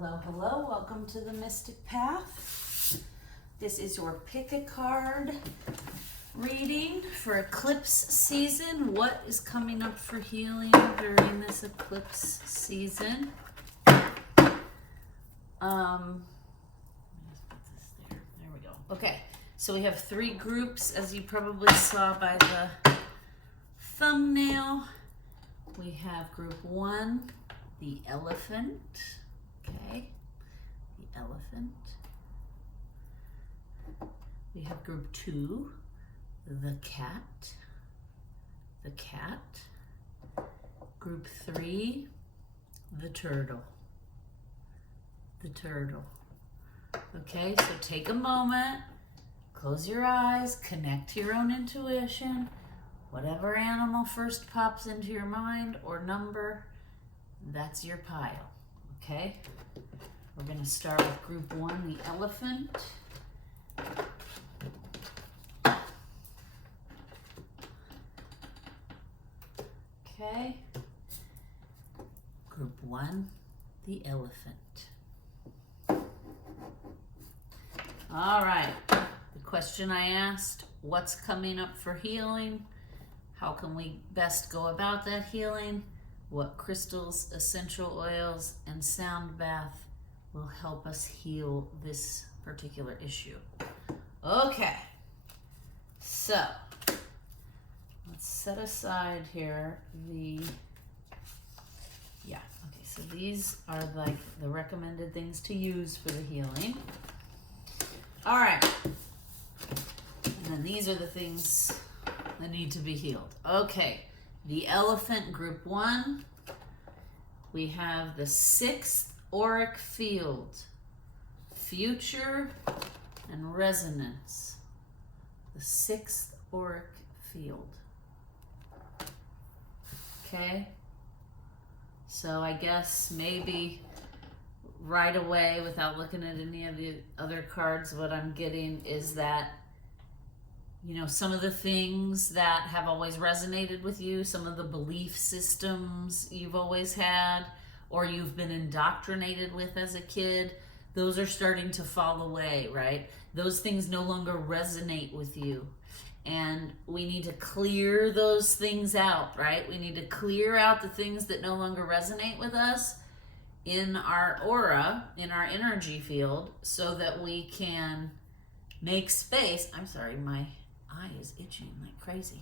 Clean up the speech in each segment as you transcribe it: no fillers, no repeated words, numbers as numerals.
Hello, hello. Welcome to the Mystic Path. This is your pick a card reading for eclipse season. What is coming up for healing during this eclipse season? Let me just put this there. There we go. Okay, so we have three groups, as you probably saw by the thumbnail. We have group one, the elephant. Okay, the elephant. We have group two, the cat. The cat. Group three, the turtle. The turtle. Okay, so take a moment, close your eyes, connect to your own intuition. Whatever animal first pops into your mind or number, that's your pile. Okay, we're going to start with group one, the elephant. Okay, group one, the elephant. All right, the question I asked, what's coming up for healing? How can we best go about that healing? What crystals, essential oils, and sound bath will help us heal this particular issue? Okay, so let's set aside here so these are like the recommended things to use for the healing. All right, and then these are the things that need to be healed. Okay. The elephant, group one, we have the sixth auric field, future and resonance. The sixth auric field. Okay, so I guess maybe right away, without looking at any of the other cards, what I'm getting is that, you know, some of the things that have always resonated with you, some of the belief systems you've always had or you've been indoctrinated with as a kid, those are starting to fall away, right? Those things no longer resonate with you. And we need to clear those things out, right? We need to clear out the things that no longer resonate with us in our aura, in our energy field, so that we can make space. I'm sorry, my eye is itching like crazy.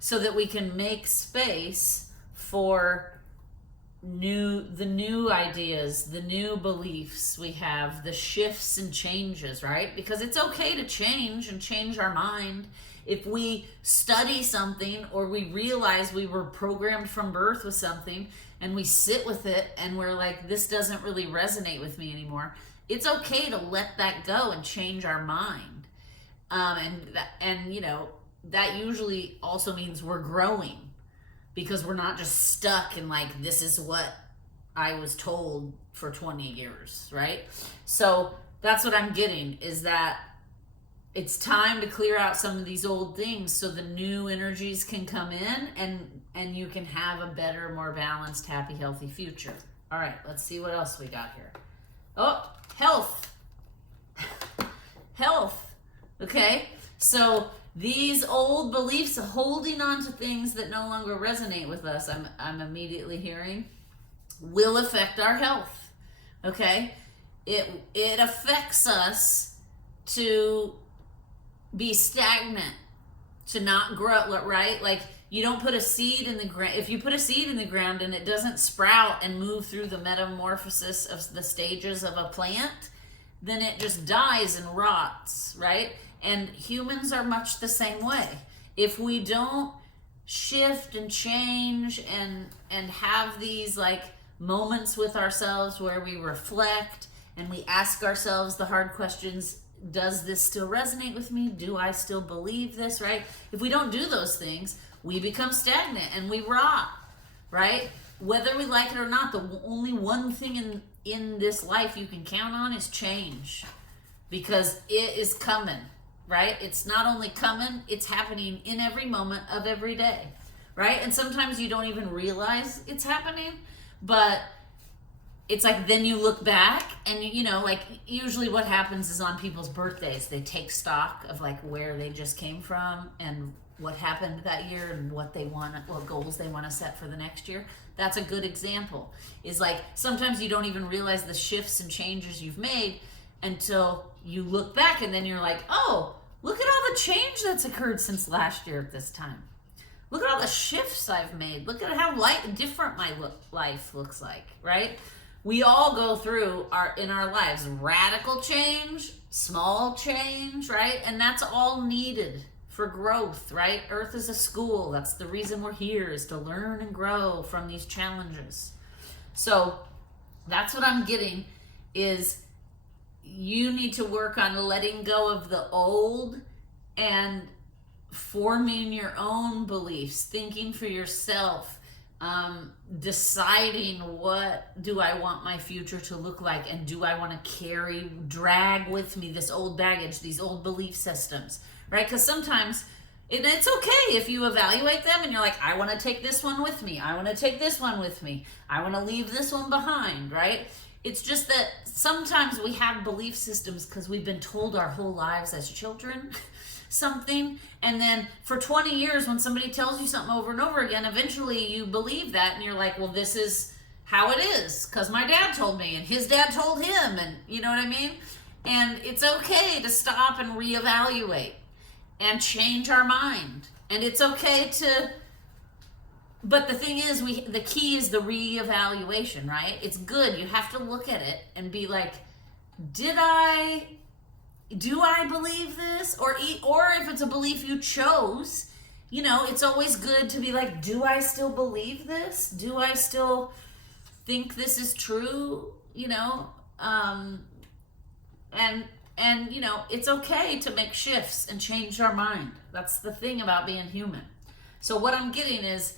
So that we can make space for the new ideas, the new beliefs we have, the shifts and changes, right? Because it's okay to change and change our mind. If we study something or we realize we were programmed from birth with something and we sit with it and we're like, this doesn't really resonate with me anymore, it's okay to let that go and change our mind. And you know, that usually also means we're growing, because we're not just stuck in like, this is what I was told for 20 years, right? So that's what I'm getting, is that it's time to clear out some of these old things so the new energies can come in and you can have a better, more balanced, happy, healthy future. All right, let's see what else we got here. Oh, health. Health. Okay, so these old beliefs, holding on to things that no longer resonate with us, I'm immediately hearing, will affect our health. Okay, it affects us to be stagnant, to not grow, right? Like, you don't put a seed in the ground. If you put a seed in the ground and it doesn't sprout and move through the metamorphosis of the stages of a plant, then it just dies and rots, right? And humans are much the same way. If we don't shift and change and have these like moments with ourselves where we reflect and we ask ourselves the hard questions, does this still resonate with me? Do I still believe this, right? If we don't do those things, we become stagnant and we rot, right? Whether we like it or not, the only one thing in this life you can count on is change, because it is coming. Right? It's not only coming, it's happening in every moment of every day, right? And sometimes you don't even realize it's happening, but it's like then you look back and you know, like usually what happens is on people's birthdays they take stock of like where they just came from and what happened that year and what goals they want to set for the next year. That's a good example. Is like sometimes you don't even realize the shifts and changes you've made until you look back, and then you're like, oh, look at all the change that's occurred since last year at this time. Look at all the shifts I've made. Look at how different my life looks like, right? We all go through in our lives radical change, small change, right? And that's all needed for growth, right? Earth is a school. That's the reason we're here, is to learn and grow from these challenges. So that's what I'm getting, is you need to work on letting go of the old and forming your own beliefs, thinking for yourself, deciding what do I want my future to look like, and do I want to drag with me this old baggage, these old belief systems, right? Because sometimes it's okay if you evaluate them and you're like, I want to take this one with me, I want to take this one with me, I want to leave this one behind, right? It's just that sometimes we have belief systems because we've been told our whole lives as children something, and then for 20 years when somebody tells you something over and over again, eventually you believe that and you're like, well, this is how it is because my dad told me and his dad told him, and you know what I mean? And it's okay to stop and reevaluate and change our mind, and it's okay to, but the thing is, the key is the reevaluation, right? It's good. You have to look at it and be like, do I believe this? Or if it's a belief you chose, you know, it's always good to be like, do I still believe this? Do I still think this is true? You know, and you know, it's okay to make shifts and change our mind. That's the thing about being human. So what I'm getting is,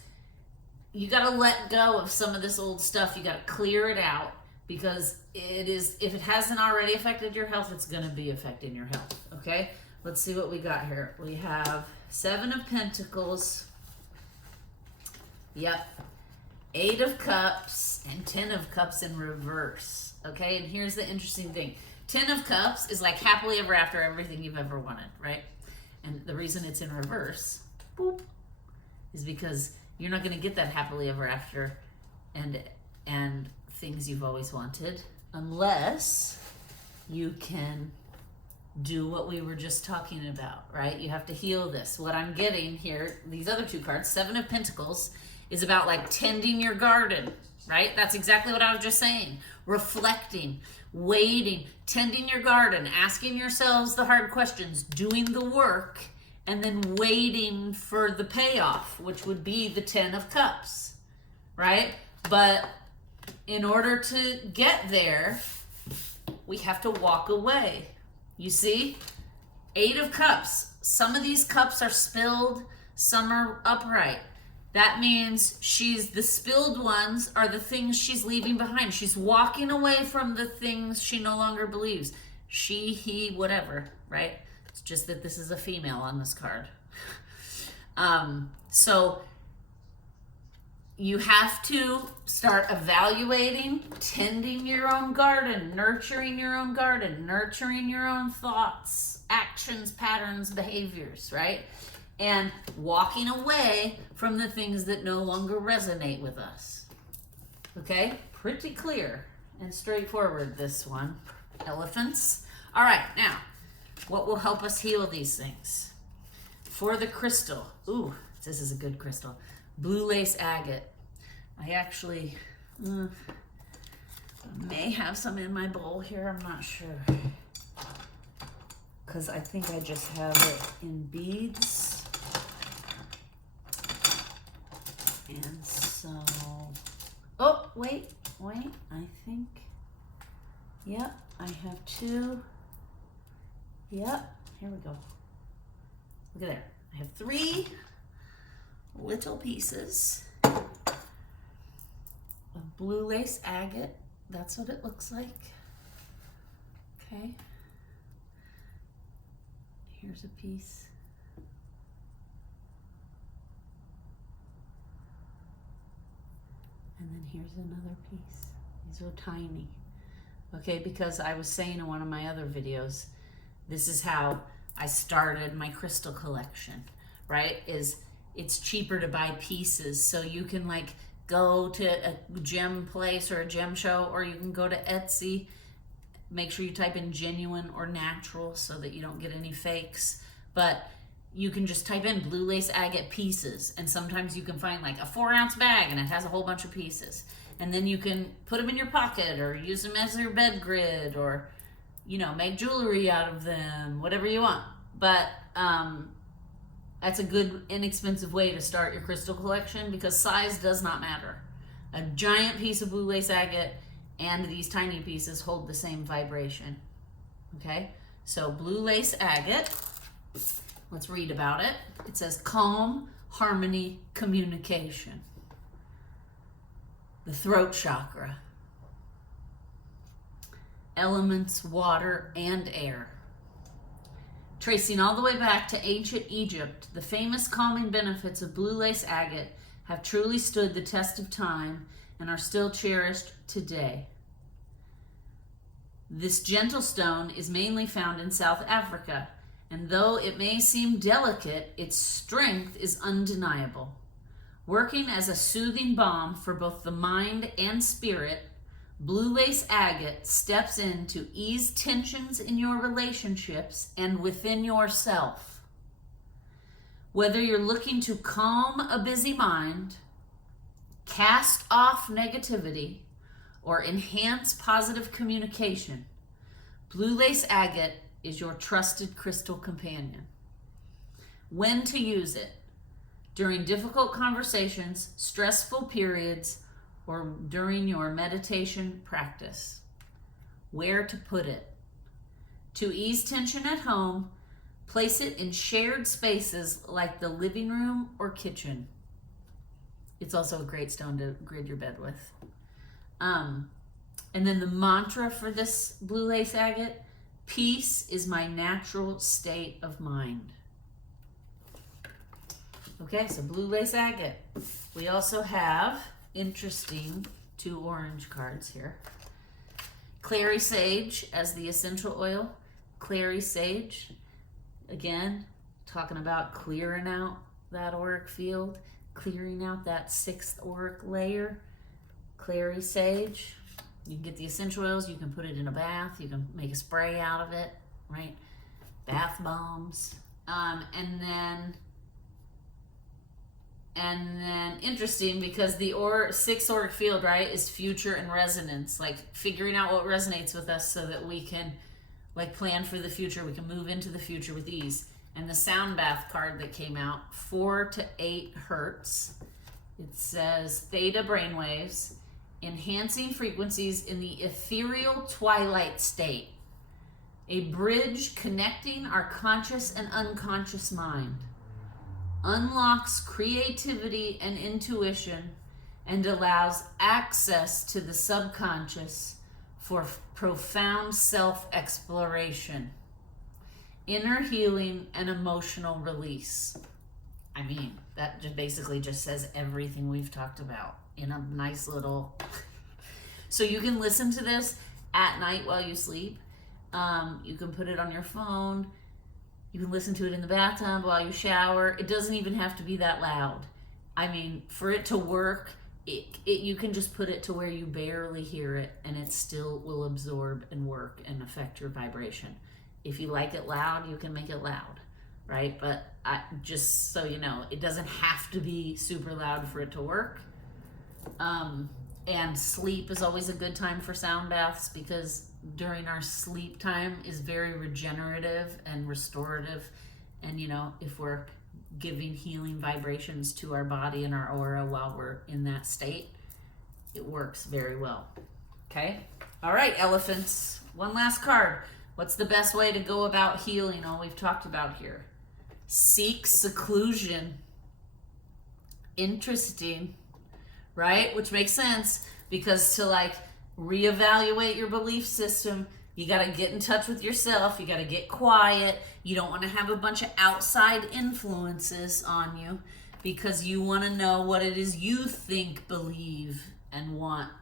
you got to let go of some of this old stuff. You got to clear it out, because if it hasn't already affected your health, it's going to be affecting your health. Okay, let's see what we got here. We have 7 of Pentacles, yep, 8 of Cups, and 10 of Cups in reverse. Okay, and here's the interesting thing. 10 of Cups is like happily ever after, everything you've ever wanted, right? And the reason it's in reverse, boop, is because you're not going to get that happily ever after and things you've always wanted unless you can do what we were just talking about, right? You have to heal this. What I'm getting here, these other 2 cards, 7 of Pentacles, is about like tending your garden, right? That's exactly what I was just saying. Reflecting, waiting, tending your garden, asking yourselves the hard questions, doing the work, and then waiting for the payoff, which would be the 10 of Cups, right? But in order to get there, we have to walk away. You see? 8 of Cups. Some of these cups are spilled, some are upright. That means the spilled ones are the things she's leaving behind. She's walking away from the things she no longer believes. She, he, whatever, right? It's just that this is a female on this card. So you have to start evaluating, tending your own garden, nurturing your own garden, nurturing your own thoughts, actions, patterns, behaviors, right? And walking away from the things that no longer resonate with us. Okay? Pretty clear and straightforward, this one. Elephants. All right, now, what will help us heal these things? For the crystal. Ooh, this is a good crystal. Blue lace agate. I actually may have some in my bowl here. I'm not sure. Because I think I just have it in beads. And so... Oh, wait. I think... Yep, I have 2... Yep, here we go. Look at there. I have 3 little pieces of blue lace agate. That's what it looks like. Okay. Here's a piece. And then here's another piece. These are tiny. Okay, because I was saying in one of my other videos, this is how I started my crystal collection, right? It's cheaper to buy pieces, so you can like go to a gem place or a gem show, or you can go to Etsy. Make sure you type in genuine or natural so that you don't get any fakes. But you can just type in blue lace agate pieces, and sometimes you can find like a 4-ounce bag and it has a whole bunch of pieces. And then you can put them in your pocket or use them as your bed grid, or, you know, make jewelry out of them, whatever you want. But that's a good, inexpensive way to start your crystal collection, because size does not matter. A giant piece of blue lace agate and these tiny pieces hold the same vibration. Okay? So blue lace agate, let's read about it. It says calm, harmony, communication. The throat chakra. Elements, water and air. Tracing all the way back to ancient Egypt, the famous calming benefits of blue lace agate have truly stood the test of time and are still cherished today. This gentle stone is mainly found in South Africa, and though it may seem delicate, its strength is undeniable. Working as a soothing balm for both the mind and spirit, blue lace agate steps in to ease tensions in your relationships and within yourself. Whether you're looking to calm a busy mind, cast off negativity, or enhance positive communication, blue lace agate is your trusted crystal companion. When to use it? During difficult conversations, stressful periods, or during your meditation practice. Where to put it? To ease tension at home, place it in shared spaces like the living room or kitchen. It's also a great stone to grid your bed with. And then the mantra for this blue lace agate: peace is my natural state of mind. Okay, so blue lace agate. We also have, interesting, 2 orange cards here. Clary sage as the essential oil. Clary sage, again, talking about clearing out that auric field, clearing out that 6th auric layer. Clary sage. You can get the essential oils, you can put it in a bath, you can make a spray out of it, right? Bath bombs. And then interesting, because the 6th auric field, right, is future and resonance, like figuring out what resonates with us so that we can like plan for the future, we can move into the future with ease. And the sound bath card that came out, 4 to 8 hertz, it says theta brainwaves, enhancing frequencies in the ethereal twilight state, a bridge connecting our conscious and unconscious mind, unlocks creativity and intuition, and allows access to the subconscious for profound self-exploration, inner healing, and emotional release. I mean, that just basically just says everything we've talked about in a nice little... So you can listen to this at night while you sleep. You can put it on your phone. You can listen to it in the bathtub while you shower. It doesn't even have to be that loud. I mean, for it to work, you can just put it to where you barely hear it, and it still will absorb and work and affect your vibration. If you like it loud, you can make it loud, right? But just so you know, it doesn't have to be super loud for it to work. And sleep is always a good time for sound baths, because during our sleep time is very regenerative and restorative. And, you know, if we're giving healing vibrations to our body and our aura while we're in that state, it works very well. Okay? All right, elephants. One last card. What's the best way to go about healing all we've talked about here? Seek seclusion. Interesting, right? Which makes sense, because to like reevaluate your belief system, you got to get in touch with yourself. You got to get quiet. You don't want to have a bunch of outside influences on you, because you want to know what it is you think, believe, and want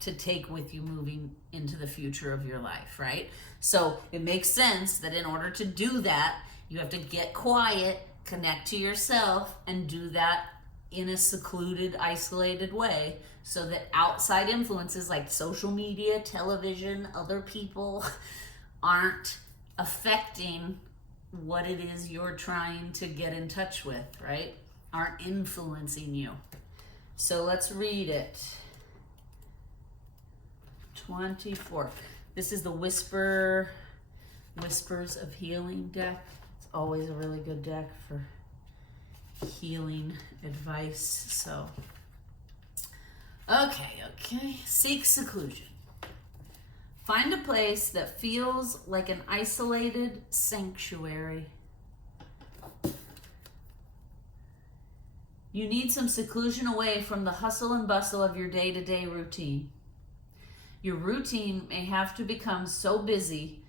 to take with you moving into the future of your life, right? So it makes sense that in order to do that, you have to get quiet, connect to yourself, and do that in a secluded, isolated way so that outside influences like social media, television, other people aren't affecting what it is you're trying to get in touch with, right? Aren't influencing you. So let's read it. 24. This is the Whispers of Healing deck. It's always a really good deck for healing advice. So, okay. Seek seclusion. Find a place that feels like an isolated sanctuary. You need some seclusion away from the hustle and bustle of your day-to-day routine. Your routine may have become so busy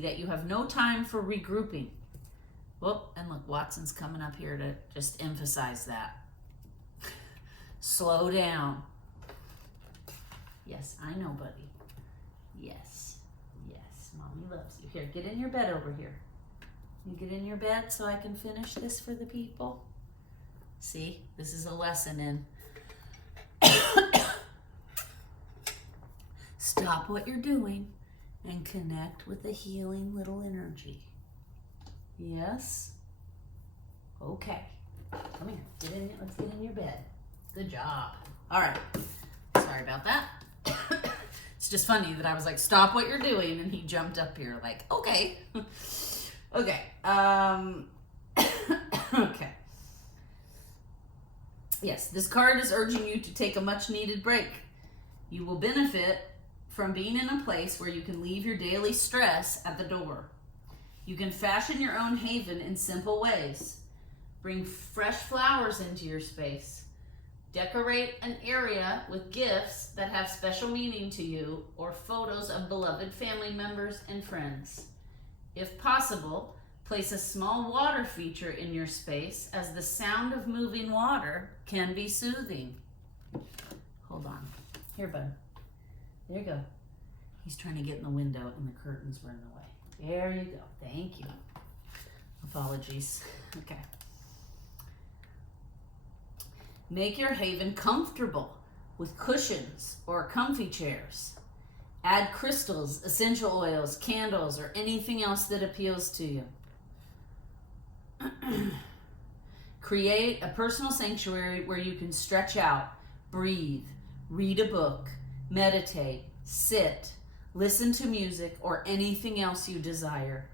that you have no time for regrouping. Whoop, and look, Watson's coming up here to just emphasize that. Slow down. Yes, I know, buddy. Yes, Mommy loves you. Here, get in your bed over here. You get in your bed so I can finish this for the people. See, this is a lesson in stop what you're doing and connect with a healing little energy. Yes? Okay. Come here. Let's get in your bed. Good job. All right. Sorry about that. It's just funny that I was like, stop what you're doing, and he jumped up here like, okay. Okay. Okay. Yes, this card is urging you to take a much needed break. You will benefit from being in a place where you can leave your daily stress at the door. You can fashion your own haven in simple ways. Bring fresh flowers into your space. Decorate an area with gifts that have special meaning to you or photos of beloved family members and friends. If possible, place a small water feature in your space, as the sound of moving water can be soothing. Hold on. Here, bud. There you go. He's trying to get in the window and the curtains were in the way. There you go. Thank you. Apologies. Okay. Make your haven comfortable with cushions or comfy chairs. Add crystals, essential oils, candles, or anything else that appeals to you. Create a personal sanctuary where you can stretch out, breathe, read a book, meditate, sit, listen to music, or anything else you desire.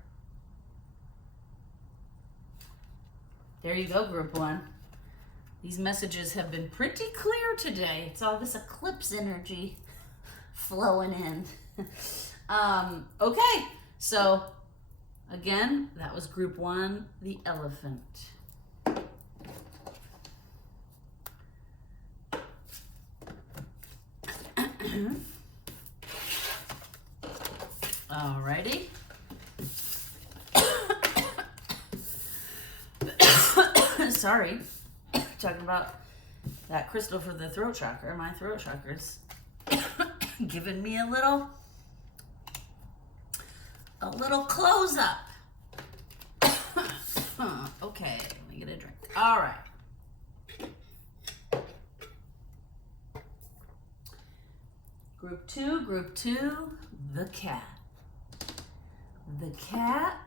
There you go, Group 1. These messages have been pretty clear today. It's all this eclipse energy flowing in. Okay, so again, that was Group 1, the elephant. Alrighty. Sorry, talking about that crystal for the throat chakra. My throat chakra's giving me a little close up. Okay, let me get a drink. All right. Group 2, the cat. The cat.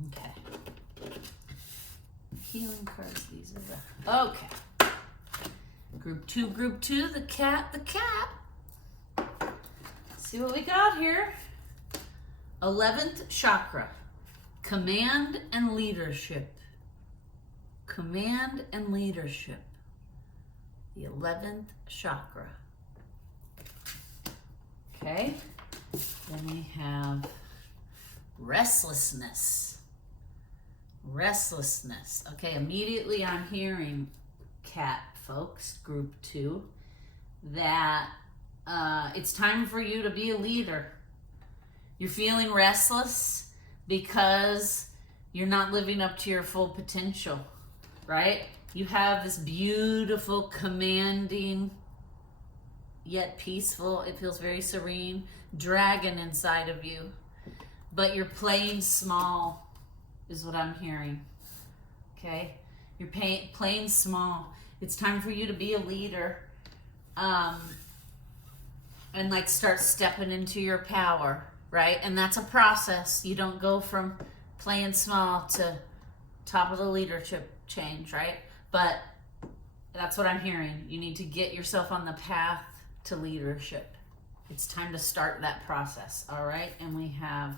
Okay. Healing cards, these are the... Okay. Group 2, the cat. See what we got here. 11th chakra. Command and leadership. Command and leadership. The 11th chakra. Okay. Then we have restlessness. Restlessness. Okay, immediately I'm hearing, cat folks, Group 2, that it's time for you to be a leader. You're feeling restless because you're not living up to your full potential, right? You have this beautiful, commanding, yet peaceful, it feels very serene, dragon inside of you. But you're playing small, is what I'm hearing. Okay? You're playing small. It's time for you to be a leader. And like start stepping into your power, right? And that's a process. You don't go from playing small to top of the leadership change, right? But that's what I'm hearing. You need to get yourself on the path to leadership. It's time to start that process, all right? And we have,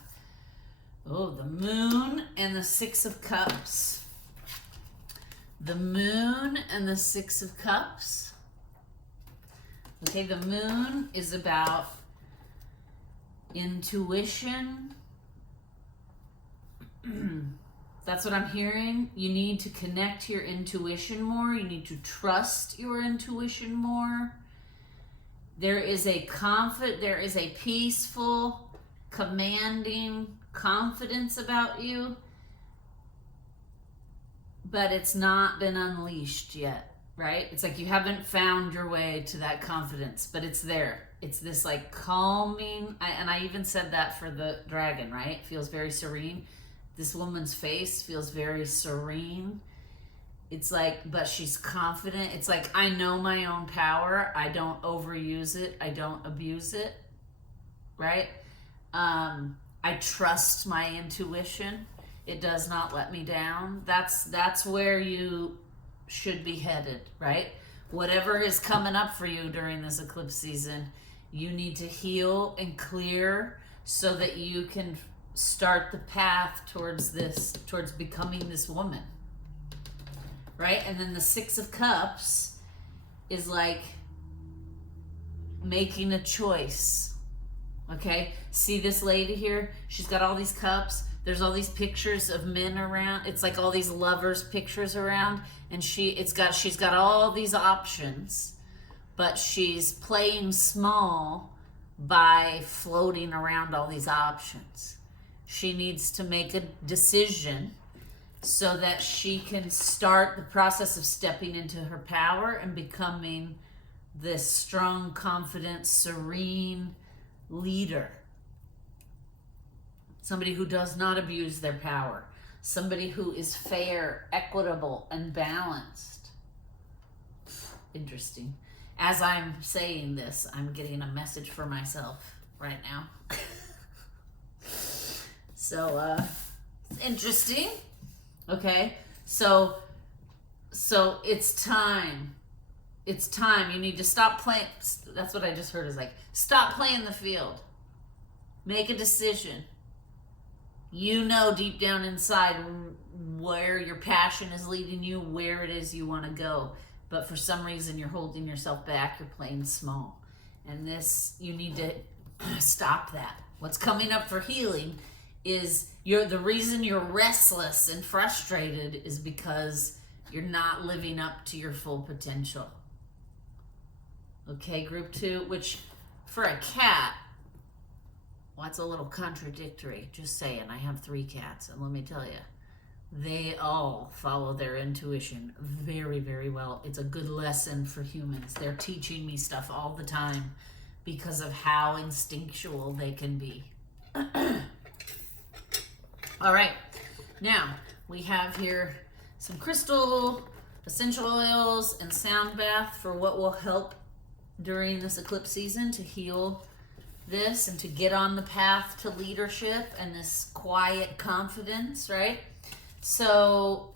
the moon and the 6 of cups. The moon and the 6 of cups. Okay, the moon is about intuition. That's what I'm hearing. You need to connect to your intuition more. You need to trust your intuition more. There is a peaceful, commanding confidence about you, but it's not been unleashed yet. Right? It's like you haven't found your way to that confidence, but it's there. It's this like calming, and I even said that for the dragon, right? It feels very serene. This woman's face feels very serene. It's like, but she's confident. It's like, I know my own power. I don't overuse it. I don't abuse it. Right? I trust my intuition. It does not let me down. That's where you should be headed, right? Whatever is coming up for you during this eclipse season, you need to heal and clear so that you can start the path towards becoming this woman, right? And then the 6 of cups is like making a choice. Okay, see this lady here? She's got all these cups. There's all these pictures of men around. It's like all these lovers pictures around, and she's got all these options, but she's playing small by floating around all these options. She needs to make a decision so that she can start the process of stepping into her power and becoming this strong, confident, serene leader. Somebody who does not abuse their power. Somebody who is fair, equitable, and balanced. Interesting. As I'm saying this, I'm getting a message for myself right now. So, interesting. Okay, so it's time. It's time. You need to stop playing. That's what I just heard is like, stop playing the field. Make a decision. You know deep down inside where your passion is leading you, where it is you want to go. But for some reason, you're holding yourself back. You're playing small. And this, you need to stop that. What's coming up for healing is the reason you're restless and frustrated is because you're not living up to your full potential. Okay, group 2, which for a cat, well, that's a little contradictory. Just saying, I have 3 cats, and let me tell you, they all follow their intuition very, very well. It's a good lesson for humans. They're teaching me stuff all the time because of how instinctual they can be. All right, now we have here some crystal, essential oils, and sound bath for what will help during this eclipse season to heal this and to get on the path to leadership and this quiet confidence, right? So,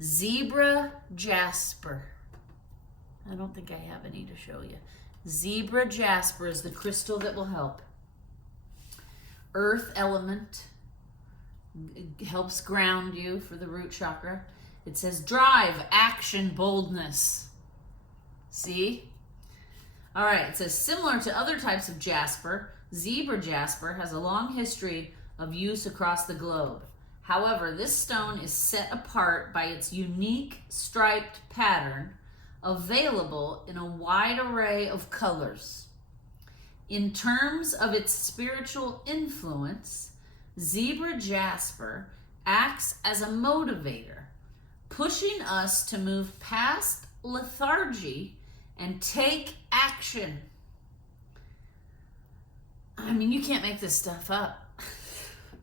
zebra jasper. I don't think I have any to show you. Zebra jasper is the crystal that will help. Earth element. It helps ground you for the root chakra. It says drive, action, boldness. See? All right, it says similar to other types of jasper, zebra jasper has a long history of use across the globe. However, this stone is set apart by its unique striped pattern, available in a wide array of colors. In terms of its spiritual influence, zebra jasper acts as a motivator, pushing us to move past lethargy and take action. I mean, you can't make this stuff up,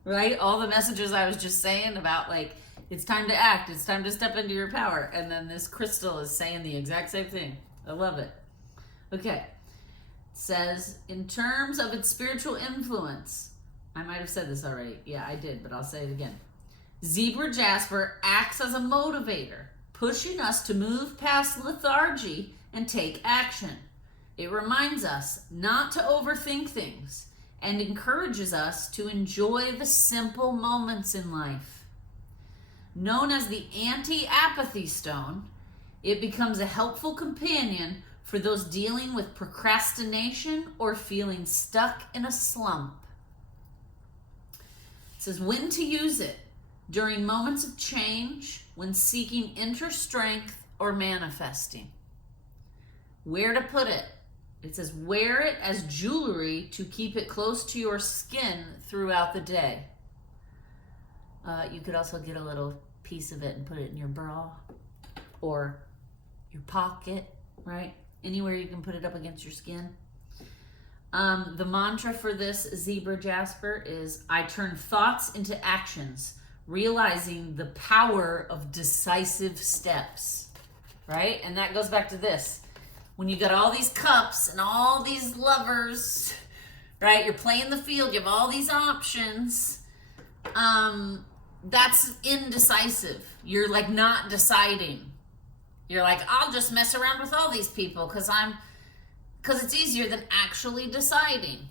right? All the messages I was just saying about, like, it's time to act, it's time to step into your power. And then this crystal is saying the exact same thing. I love it. Okay. It says, in terms of its spiritual influence, I might have said this already. Yeah, I did, but I'll say it again. Zebra jasper acts as a motivator, pushing us to move past lethargy and take action. It reminds us not to overthink things and encourages us to enjoy the simple moments in life. Known as the anti-apathy stone, it becomes a helpful companion for those dealing with procrastination or feeling stuck in a slump. It says when to use it: during moments of change, when seeking inner strength or manifesting. Where to put it? It says wear it as jewelry to keep it close to your skin throughout the day. You could also get a little piece of it and put it in your bra or your pocket, right? Anywhere you can put it up against your skin. The mantra for this zebra jasper is, I turn thoughts into actions, realizing the power of decisive steps, right? And that goes back to this. When you got all these cups and all these lovers, right? You're playing the field, you have all these options. That's indecisive. You're like not deciding. You're like, I'll just mess around with all these people because it's easier than actually deciding,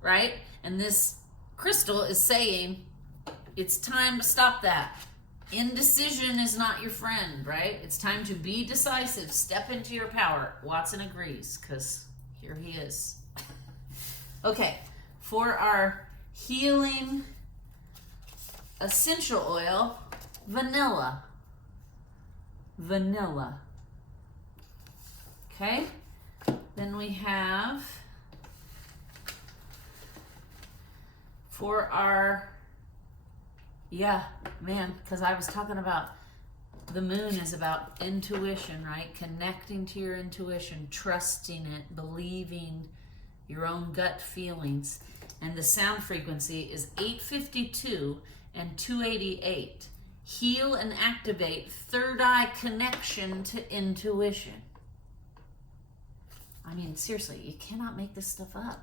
right? And this crystal is saying it's time to stop that. Indecision is not your friend, right? It's time to be decisive. Step into your power. Watson agrees because here he is. Okay, for our healing essential oil, vanilla. Vanilla. Okay, then we have for our, yeah, man, because I was talking about the moon is about intuition, right? Connecting to your intuition, trusting it, believing your own gut feelings. And the sound frequency is 852 and 288. Heal and activate third eye connection to intuition. I mean, seriously, you cannot make this stuff up.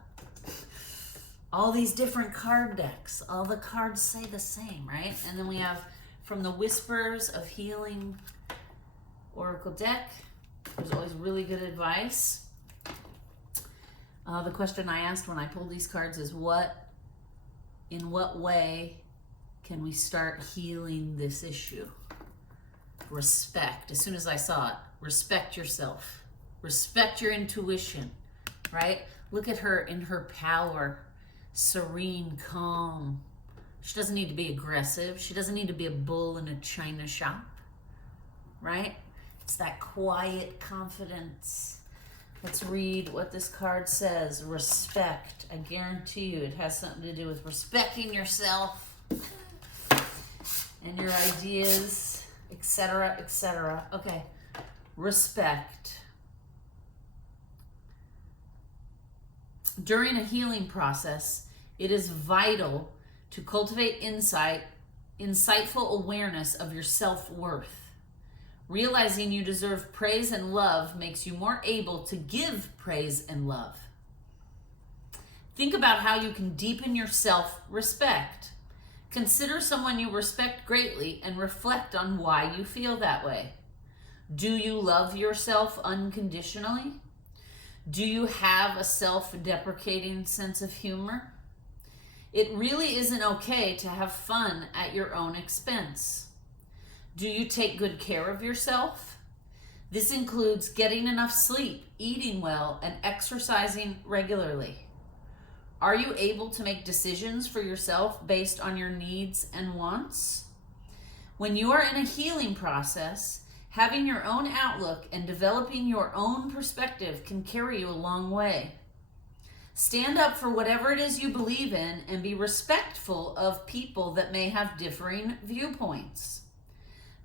All these different card decks, all the cards say the same, right? And then we have from the Whispers of Healing Oracle deck. There's always really good advice. The question I asked when I pulled these cards is in what way can we start healing this issue? Respect. As soon as I saw it, respect yourself. Respect your intuition, right? Look at her in her power, serene, calm. She doesn't need to be aggressive. She doesn't need to be a bull in a china shop, right? It's that quiet confidence. Let's read what this card says. Respect. I guarantee you it has something to do with respecting yourself and your ideas, etc., etc. Okay, respect. During a healing process, it is vital to cultivate insightful awareness of your self-worth. Realizing you deserve praise and love makes you more able to give praise and love. Think about how you can deepen your self-respect. Consider someone you respect greatly and reflect on why you feel that way. Do you love yourself unconditionally? Do you have a self-deprecating sense of humor? It really isn't okay to have fun at your own expense. Do you take good care of yourself? This includes getting enough sleep, eating well, and exercising regularly. Are you able to make decisions for yourself based on your needs and wants? When you are in a healing process, having your own outlook and developing your own perspective can carry you a long way. Stand up for whatever it is you believe in and be respectful of people that may have differing viewpoints.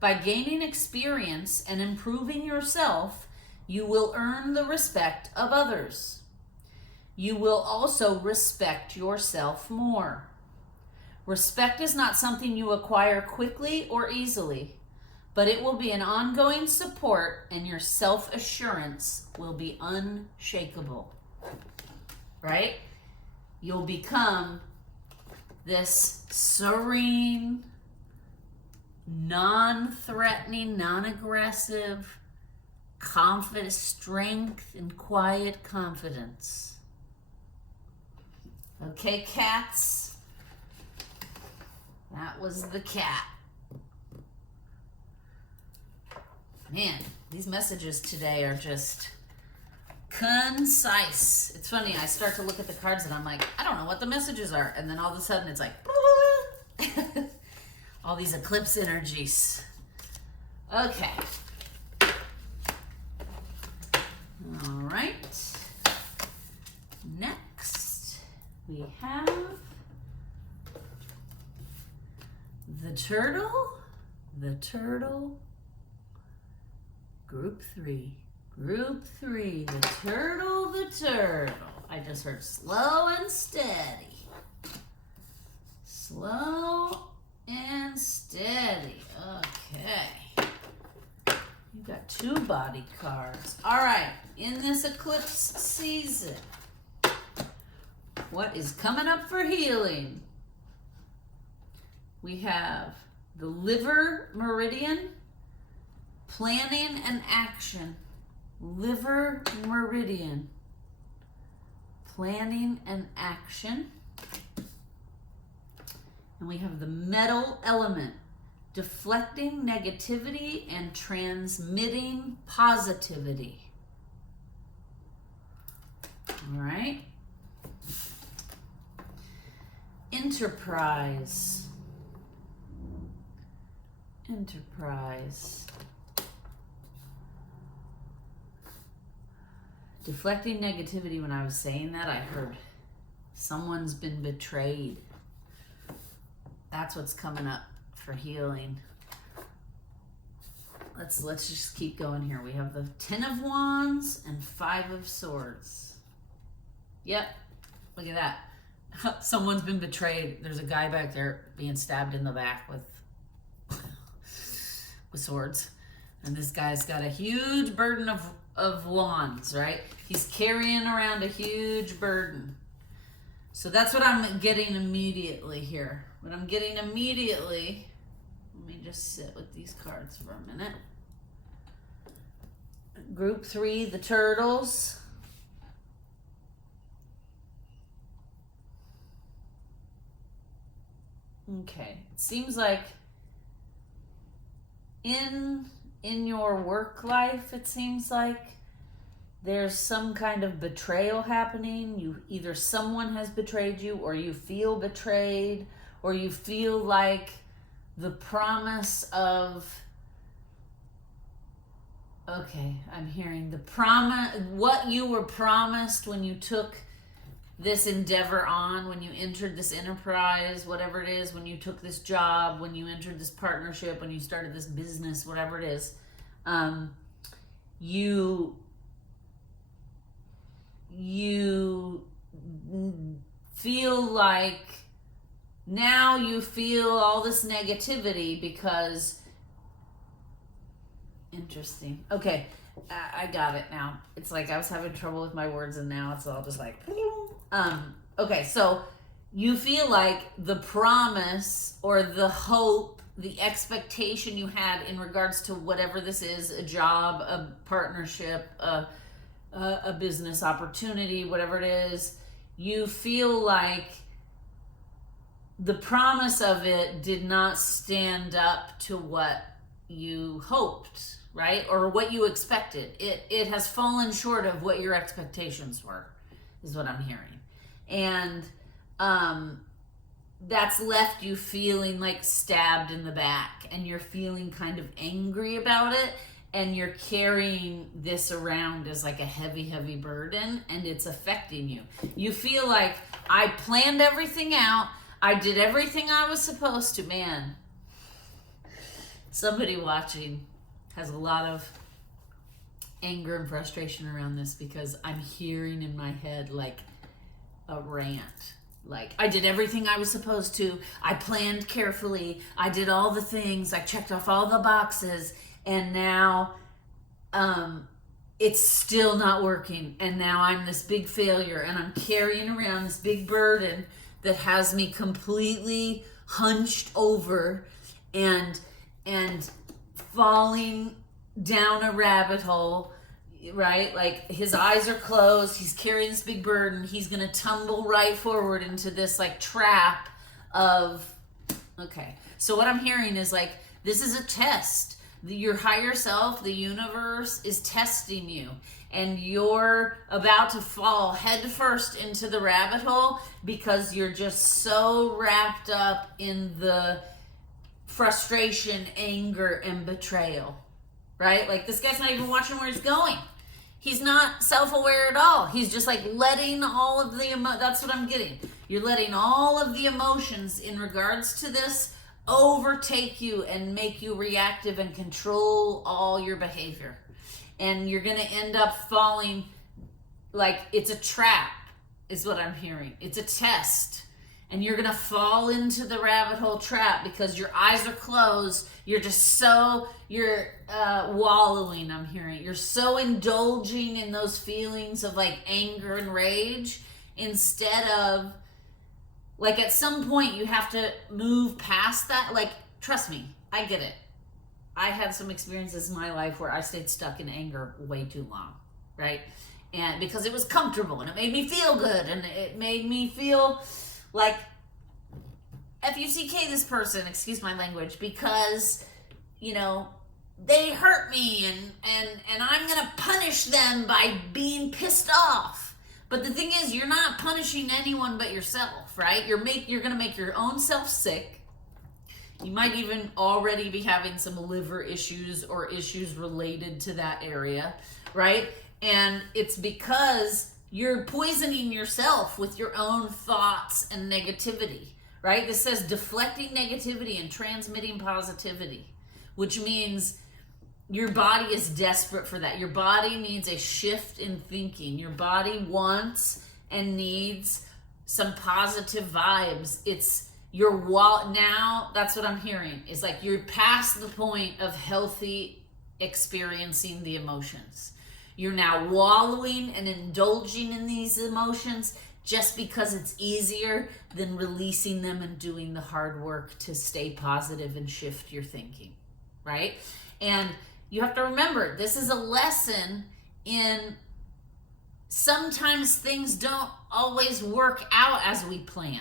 By gaining experience and improving yourself, you will earn the respect of others. You will also respect yourself more. Respect is not something you acquire quickly or easily, but it will be an ongoing support, and your self-assurance will be unshakable. Right? You'll become this serene, non-threatening, non-aggressive, confident strength and quiet confidence. Okay, cats. That was the cat. Man, these messages today are just concise. It's funny, I start to look at the cards and I'm like, I don't know what the messages are. And then all of a sudden it's like, all these eclipse energies. Okay. All right. Next, we have the turtle. The turtle. Group 3. Group 3. The turtle, the turtle. I just heard slow and steady. Slow and steady. Okay. You've got 2 body cards. All right. In this eclipse season, what is coming up for healing? We have the liver meridian, planning and action. Liver meridian, planning and action. And we have the metal element, deflecting negativity and transmitting positivity. All right. Enterprise. Enterprise. Deflecting negativity. When I was saying that, I heard someone's been betrayed. That's what's coming up for healing. Let's just keep going here. We have the 10 of Wands and 5 of Swords. Yep. Look at that. Someone's been betrayed. There's a guy back there being stabbed in the back with swords. And this guy's got a huge burden of wands, right? He's carrying around a huge burden. So that's what I'm getting immediately here. What I'm getting immediately, let me just sit with these cards for a minute. Group 3, the turtles. Okay, it seems like in your work life, it seems like there's some kind of betrayal happening. Either someone has betrayed you, or you feel betrayed, or you feel like the promise of, okay, I'm hearing the promise, what you were promised when you took this endeavor on, when you entered this enterprise, whatever it is, when you took this job, when you entered this partnership, when you started this business, whatever it is, you feel like now you feel all this negativity because, interesting. Okay, I got it now. It's like I was having trouble with my words and now it's all just like, okay, so you feel like the promise or the hope, the expectation you had in regards to whatever this is, a job, a partnership, a business opportunity, whatever it is, you feel like the promise of it did not stand up to what you hoped, right? Or what you expected. It has fallen short of what your expectations were, is what I'm hearing. And that's left you feeling like stabbed in the back, and you're feeling kind of angry about it. and you're carrying this around as like a heavy, heavy burden, and it's affecting you. You feel like, I planned everything out, I did everything I was supposed to. Man, somebody watching has a lot of anger and frustration around this, because I'm hearing in my head like a rant. Like, I did everything I was supposed to, I planned carefully, I did all the things, I checked off all the boxes, and now it's still not working, and now I'm this big failure, and I'm carrying around this big burden that has me completely hunched over and falling down a rabbit hole, right? Like, his eyes are closed, he's carrying this big burden, he's gonna tumble right forward into this like trap of, okay. So what I'm hearing is like, this is a test. Your higher self, the universe, is testing you, and you're about to fall head first into the rabbit hole because you're just so wrapped up in the frustration, anger, and betrayal, right? Like, this guy's not even watching where he's going. He's not self-aware at all. He's just like letting all of the that's what I'm getting. You're letting all of the emotions in regards to this overtake you and make you reactive and control all your behavior. And you're going to end up falling, like, it's a trap is what I'm hearing. It's a test. And you're going to fall into the rabbit hole trap because your eyes are closed. You're just so, you're wallowing, I'm hearing. You're so indulging in those feelings of like anger and rage, instead of, like, at some point you have to move past that. Like, trust me, I get it. I had some experiences in my life where I stayed stuck in anger way too long, right? And because it was comfortable and it made me feel good and it made me feel like F-U-C-K this person, excuse my language, because, you know, they hurt me and I'm going to punish them by being pissed off. But the thing is, you're not punishing anyone but yourself, right? You're going to make your own self sick. You might even already be having some liver issues or issues related to that area, right? And it's because you're poisoning yourself with your own thoughts and negativity, right? This says deflecting negativity and transmitting positivity, which means your body is desperate for that. Your body needs a shift in thinking. Your body wants and needs some positive vibes. It's your now, that's what I'm hearing. Is like you're past the point of healthy experiencing the emotions. You're now wallowing and indulging in these emotions just because it's easier than releasing them and doing the hard work to stay positive and shift your thinking, right? And you have to remember, this is a lesson in sometimes things don't always work out as we plan.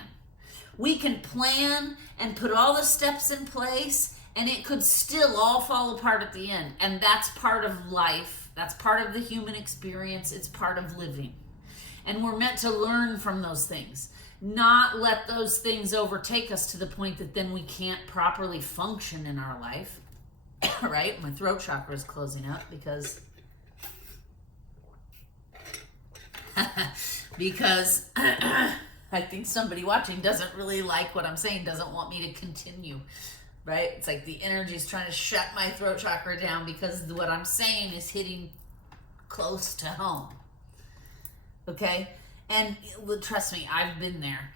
We can plan and put all the steps in place, and it could still all fall apart at the end. And that's part of life. That's part of the human experience. It's part of living. And we're meant to learn from those things, not let those things overtake us to the point that then we can't properly function in our life. Right? My throat chakra is closing up because I think somebody watching doesn't really like what I'm saying, doesn't want me to continue, right? It's like the energy is trying to shut my throat chakra down because what I'm saying is hitting close to home, okay? And trust me, I've been there.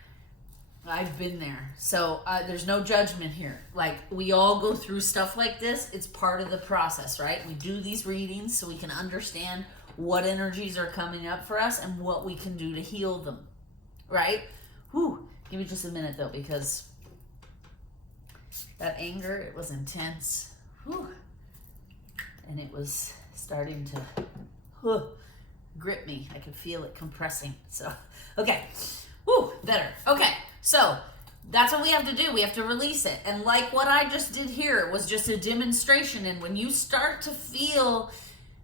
So there's no judgment here. Like, we all go through stuff like this. It's part of the process, right? We do these readings so we can understand what energies are coming up for us and what we can do to heal them, right? Whew. Give me just a minute, though, because that anger, it was intense. Whew. And it was starting to grip me. I could feel it compressing. So, okay. Whew, better. Okay. So that's what we have to do. We have to release it. And like what I just did here was just a demonstration. And when you start to feel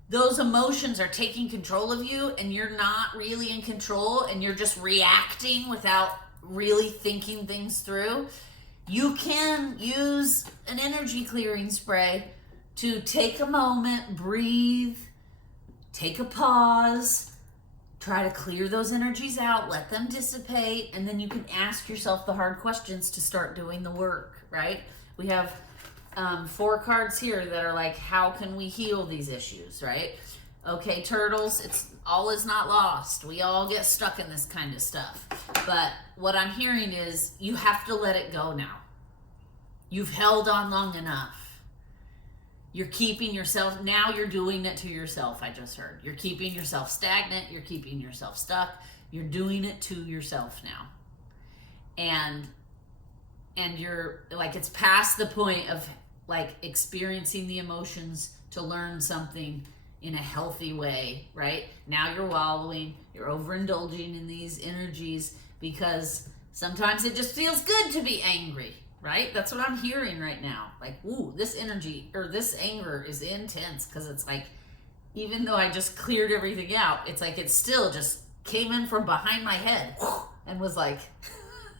those emotions are taking control of you and you're not really in control and you're just reacting without really thinking things through, you can use an energy clearing spray to take a moment, breathe, take a pause, try to clear those energies out, let them dissipate, and then you can ask yourself the hard questions to start doing the work, right? We have 4 cards here that are like, how can we heal these issues, right? Okay, turtles, it's all is not lost. We all get stuck in this kind of stuff. But what I'm hearing is you have to let it go now. You've held on long enough. You're keeping yourself, now you're doing it to yourself, I just heard. You're keeping yourself stagnant, you're keeping yourself stuck, you're doing it to yourself now. And you're like, it's past the point of like experiencing the emotions to learn something in a healthy way, right? Now you're wallowing, you're overindulging in these energies because sometimes it just feels good to be angry. Right? That's what I'm hearing right now. Like, ooh, this energy or this anger is intense because it's like, even though I just cleared everything out, it's like it still just came in from behind my head and was like,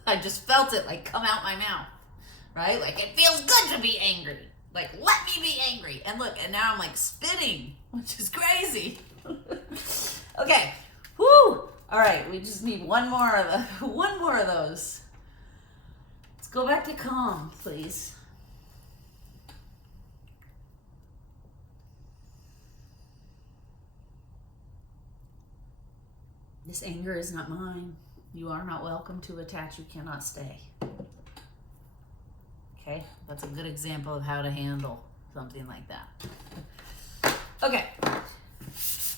I just felt it like come out my mouth. Right? Like, it feels good to be angry. Like, let me be angry. And look, and now I'm like spitting, which is crazy. Okay. Woo! All right, we just need one more of those. Go back to calm, please. This anger is not mine. You are not welcome to attach. You cannot stay. Okay, that's a good example of how to handle something like that. Okay.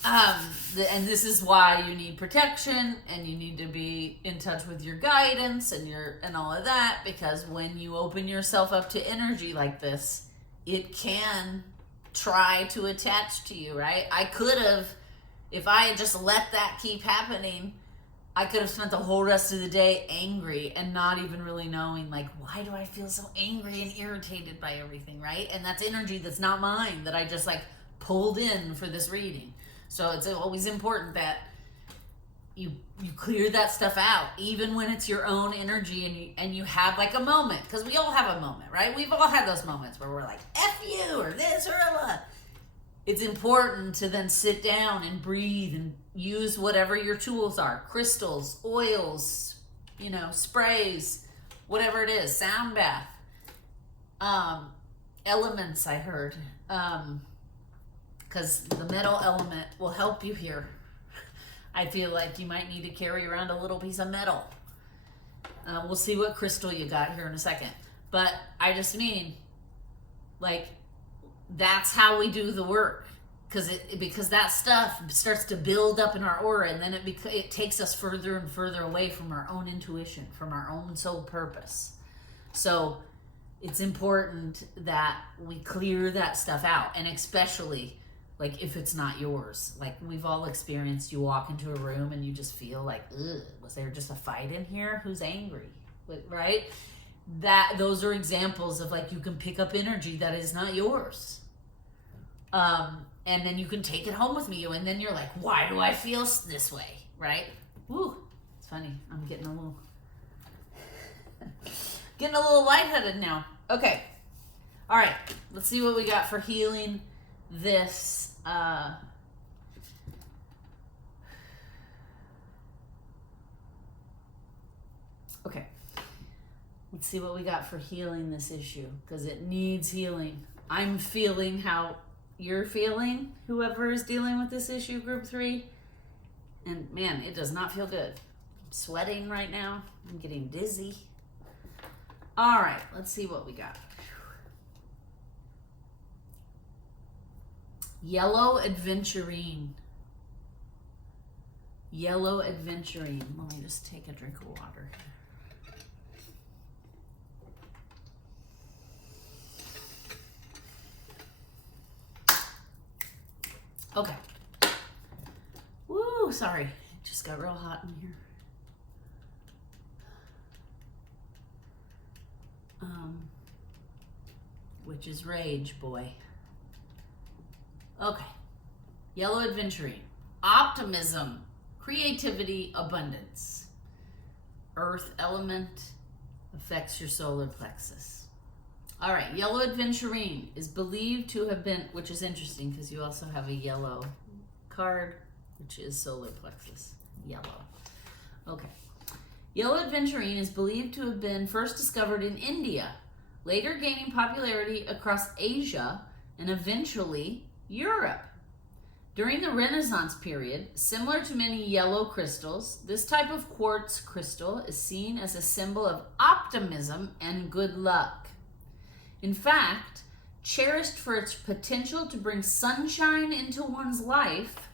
And this is why you need protection and you need to be in touch with your guidance and all of that, because when you open yourself up to energy like this, it can try to attach to you, right? I could have, if I had just let that keep happening, I could have spent the whole rest of the day angry and not even really knowing, like, why do I feel so angry and irritated by everything, right? And that's energy that's not mine, that I just like pulled in for this reading. So it's always important that you clear that stuff out, even when it's your own energy and you have like a moment, because we all have a moment, right? We've all had those moments where we're like, F you, or this, or that. It's important to then sit down and breathe and use whatever your tools are, crystals, oils, sprays, whatever it is, sound bath, elements, I heard, because the metal element will help you here. I feel like you might need to carry around a little piece of metal. We'll see what crystal you got here in a second. But I just mean, like, that's how we do the work. Because that stuff starts to build up in our aura, and then it takes us further and further away from our own intuition, from our own soul purpose. So it's important that we clear that stuff out, and especially like if it's not yours. Like we've all experienced, you walk into a room and you just feel like, ugh, was there just a fight in here? Who's angry? Right? Those are examples of like you can pick up energy that is not yours. And then you can take it home with you, and then you're like, why do I feel this way? Right? Woo. It's funny. I'm getting a little lightheaded now. Okay. All right. Let's see what we got for healing this. Okay. Let's see what we got for healing this issue, because it needs healing. I'm feeling how you're feeling, whoever is dealing with this issue, group 3. And man, it does not feel good. I'm sweating right now. I'm getting dizzy. All right, let's see what we got. Yellow Adventurine. Yellow Adventurine. Let me just take a drink of water. Okay. Woo, sorry. It just got real hot in here. Which is rage, boy. Okay. Yellow Adventurine. Optimism, creativity, abundance. Earth element affects your solar plexus. All right, yellow adventurine is believed to have been, which is interesting because you also have a yellow card, which is solar plexus, yellow. Okay. Yellow adventurine is believed to have been first discovered in India, later gaining popularity across Asia and eventually Europe. During the Renaissance period, similar to many yellow crystals, this type of quartz crystal is seen as a symbol of optimism and good luck. In fact, cherished for its potential to bring sunshine into one's life,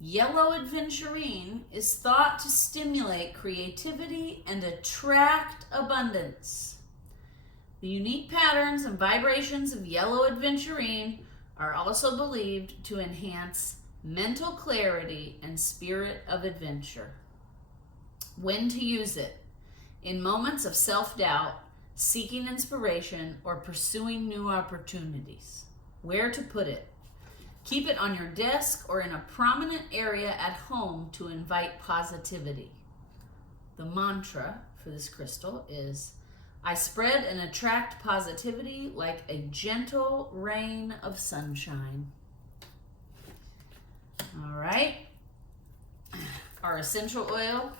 yellow adventurine is thought to stimulate creativity and attract abundance. The unique patterns and vibrations of yellow adventurine are also believed to enhance mental clarity and spirit of adventure. When to use it? In moments of self-doubt, seeking inspiration, or pursuing new opportunities. Where to put it? Keep it on your desk or in a prominent area at home to invite positivity. The mantra for this crystal is, I spread and attract positivity like a gentle rain of sunshine. All right. Our essential oil,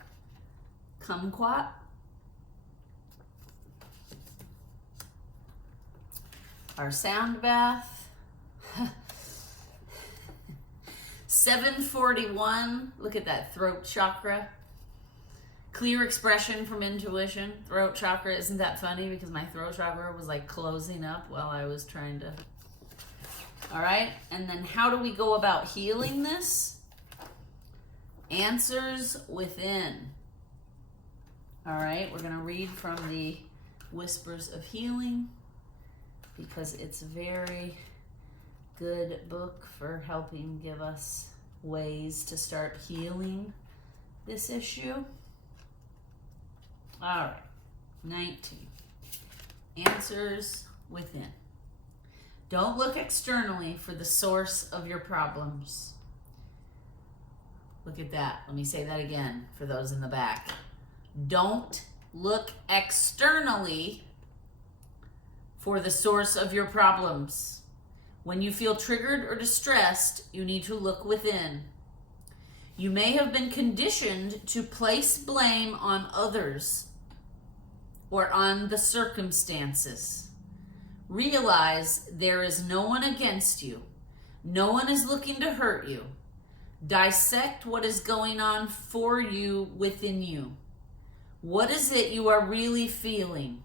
kumquat. Our sound bath, 741, look at that throat chakra. Clear expression from intuition, throat chakra. Isn't that funny? Because my throat chakra was like closing up while I was trying to. All right, and then how do we go about healing this? Answers within. All right, we're going to read from the Whispers of Healing because it's a very good book for helping give us ways to start healing this issue. All right, 19. Answers within. Don't look externally for the source of your problems. Look at that. Let me say that again for those in the back. Don't look externally for the source of your problems. When you feel triggered or distressed, you need to look within. You may have been conditioned to place blame on others or on the circumstances. Realize there is no one against you. No one is looking to hurt you. Dissect what is going on for you within you. What is it you are really feeling?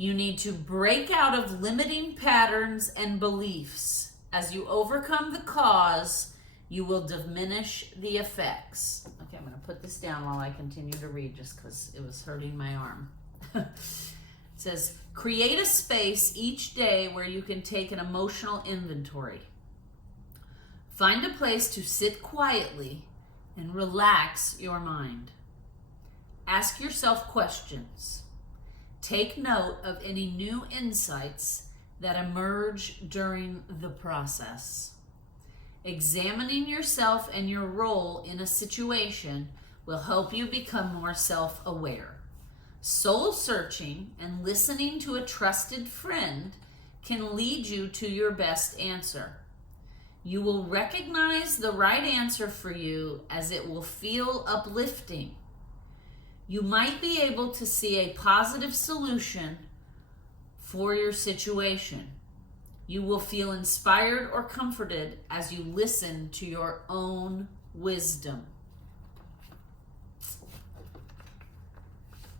You need to break out of limiting patterns and beliefs. As you overcome the cause, you will diminish the effects. Okay, I'm going to put this down while I continue to read just because it was hurting my arm. It says, create a space each day where you can take an emotional inventory. Find a place to sit quietly and relax your mind. Ask yourself questions. Take note of any new insights that emerge during the process. Examining yourself and your role in a situation will help you become more self-aware. Soul searching and listening to a trusted friend can lead you to your best answer. You will recognize the right answer for you as it will feel uplifting. You might be able to see a positive solution for your situation. You will feel inspired or comforted as you listen to your own wisdom.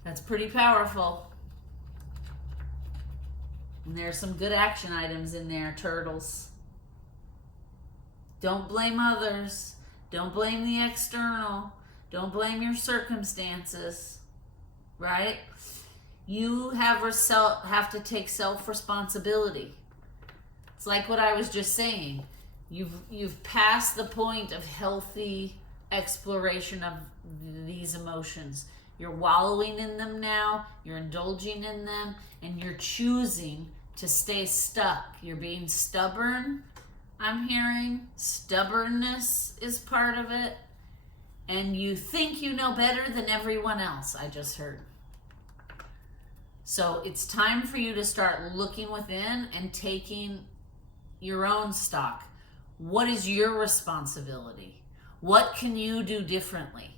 That's pretty powerful. And there's some good action items in there, turtles. Don't blame others. Don't blame the external. Don't blame your circumstances, right? You have to take self-responsibility. It's like what I was just saying. You've passed the point of healthy exploration of these emotions. You're wallowing in them now, you're indulging in them, and you're choosing to stay stuck. You're being stubborn, I'm hearing. Stubbornness is part of it. And you think you know better than everyone else, I just heard. So it's time for you to start looking within and taking your own stock. What is your responsibility? What can you do differently?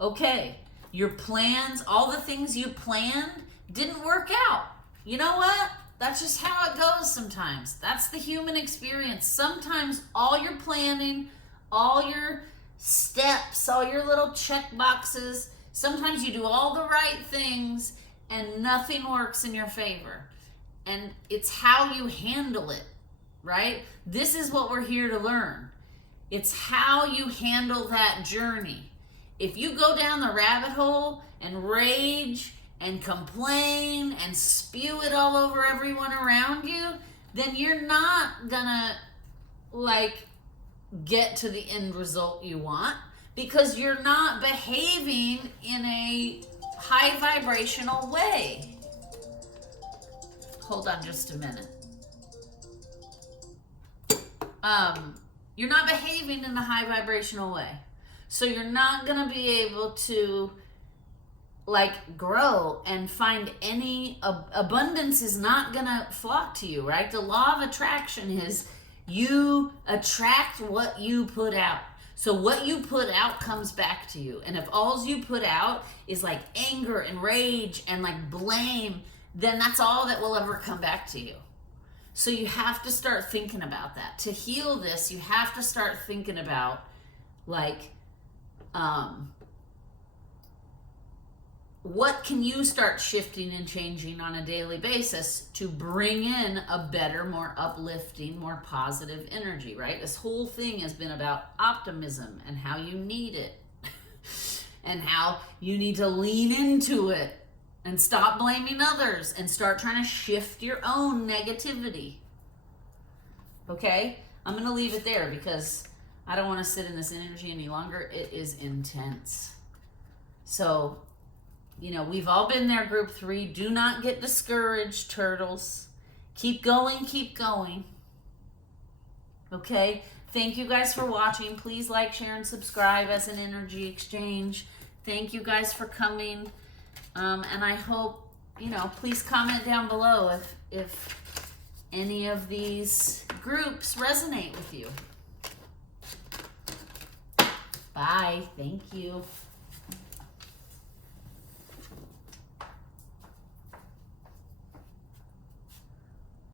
Okay, your plans, all the things you planned didn't work out. You know what? That's just how it goes sometimes. That's the human experience. Sometimes all your planning, all your steps, all your little check boxes, sometimes you do all the right things and nothing works in your favor. And it's how you handle it, right? This is what we're here to learn. It's how you handle that journey. If you go down the rabbit hole and rage and complain and spew it all over everyone around you, then you're not gonna get to the end result you want, because you're not behaving in a high vibrational way. Hold on just a minute. You're not behaving in a high vibrational way. So you're not gonna be able to grow and find any abundance is not gonna flock to you, right? The law of attraction is you attract what you put out. So what you put out comes back to you. And if all you put out is anger and rage and blame, then that's all that will ever come back to you. So you have to start thinking about that. To heal this, you have to start thinking about what can you start shifting and changing on a daily basis to bring in a better, more uplifting, more positive energy, right? This whole thing has been about optimism and how you need it and how you need to lean into it and stop blaming others and start trying to shift your own negativity. Okay? I'm going to leave it there because I don't want to sit in this energy any longer. It is intense. So, we've all been there, group 3. Do not get discouraged, turtles. Keep going, keep going. Okay? Thank you guys for watching. Please like, share, and subscribe as an energy exchange. Thank you guys for coming. And I hope, please comment down below if any of these groups resonate with you. Bye. Thank you.